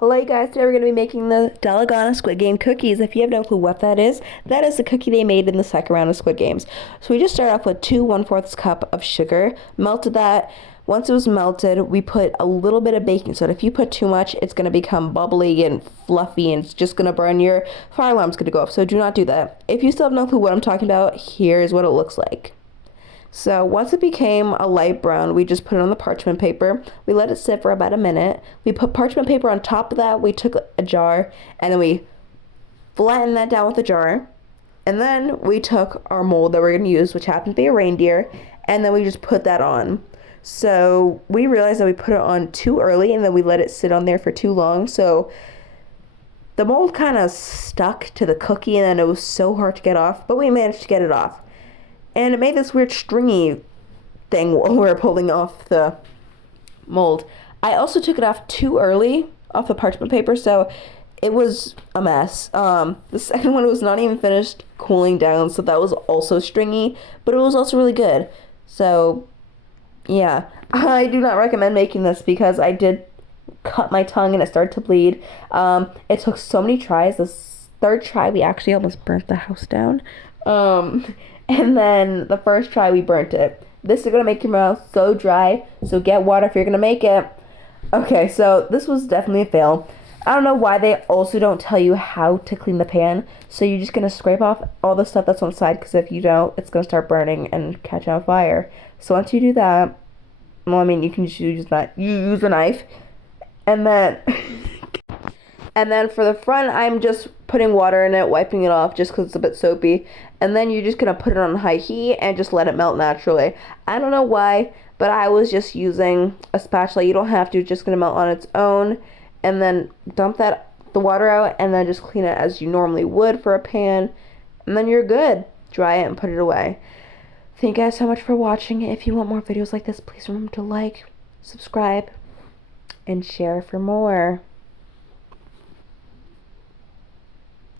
Hello you guys, today we're going to be making the Dalogon Squid Game cookies. If you have no clue what that is the cookie they made in the second round of Squid Games. So we just started off with 2 1/4 cup of sugar, melted that. Once it was melted, we put a little bit of baking soda. If you put too much, it's going to become bubbly and fluffy and it's just going to burn. Your fire alarm's going to go off, so do not do that. If you still have no clue what I'm talking about, here's what it looks like. So once it became a light brown, we just put it on the parchment paper. We let it sit for about a minute. We put parchment paper on top of that. We took a jar and then we flattened that down with a jar. And then we took our mold that we're going to use, which happened to be a reindeer, and then we just put that on. So we realized that we put it on too early and then we let it sit on there for too long. So the mold kind of stuck to the cookie and then it was so hard to get off, but we managed to get it off. And it made this weird stringy thing while we were pulling off the mold. I also took it off too early off the parchment paper, so it was a mess. The second one was not even finished cooling down, so that was also stringy, but it was also really good. So, yeah. I do not recommend making this because I did cut my tongue and it started to bleed. It took so many tries. The third try, we actually almost burnt the house down. And then the first try we burnt it. This is going to make your mouth so dry, so get water if you're going to make it. Okay, so this was definitely a fail. I don't know why they also don't tell you how to clean the pan. So you're just going to scrape off all the stuff that's on the side, because if you don't, it's going to start burning and catch on fire. So once you do that, well, I mean, you can just use that. You use a knife. And then... And then for the front, I'm just putting water in it, wiping it off just because it's a bit soapy. And then you're just going to put it on high heat and just let it melt naturally. I don't know why, but I was just using a spatula. You don't have to, it's just going to melt on its own. And then dump the water out and then just clean it as you normally would for a pan. And then you're good. Dry it and put it away. Thank you guys so much for watching. If you want more videos like this, please remember to like, subscribe, and share for more.